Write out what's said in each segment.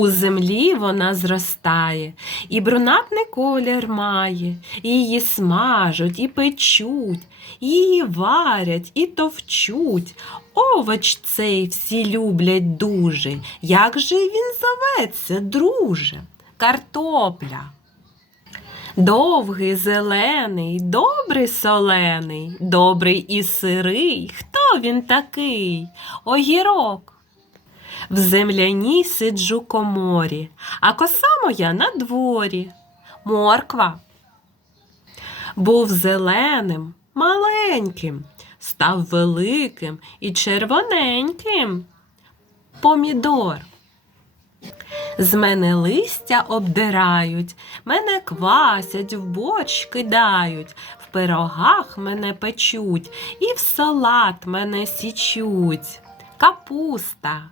У землі вона зростає, і брунатний колір має, її смажуть, і печуть, її варять, і товчуть. Овоч цей всі люблять дуже. Як же він зоветься, друже? Картопля. Довгий, зелений, добрий солений, добрий і сирий. Хто він такий? Огірок. В земляній сиджу коморі, а коса моя на дворі. Морква. Був зеленим, маленьким, став великим і червоненьким. Помідор. З мене листя обдирають, мене квасять, в борщ кидають, в пирогах мене печуть, і в салат мене січуть. Капуста.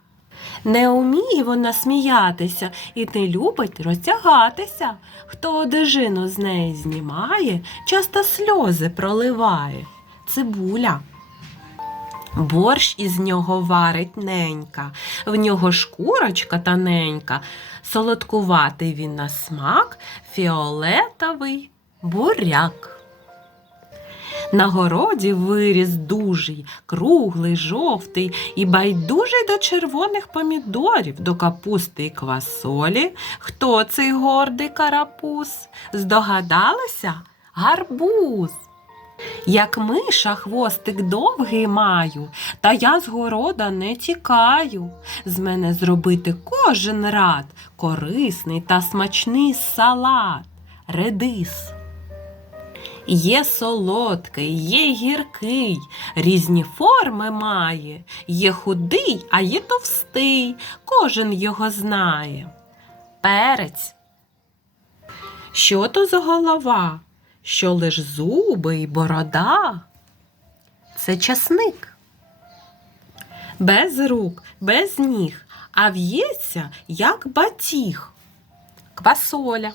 Не уміє вона сміятися і не любить розтягатися. Хто одежину з неї знімає, часто сльози проливає. Цибуля. Борщ із нього варить ненька, в нього шкурочка тоненька, солодкуватий він на смак, фіолетовий буряк. На городі виріс дужий, круглий, жовтий і байдужий до червоних помідорів, до капусти і квасолі. Хто цей гордий карапуз? Здогадалися? Гарбуз. Як миша хвостик довгий маю, та я з города не тікаю. З мене зробити кожен рад, корисний та смачний салат, редис. Є солодкий, є гіркий, різні форми має, є худий, а є товстий, кожен його знає. Перець. Що то за голова? Що лиш зуби й борода? Це часник. Без рук, без ніг, а в'ється, як батіг. Квасоля.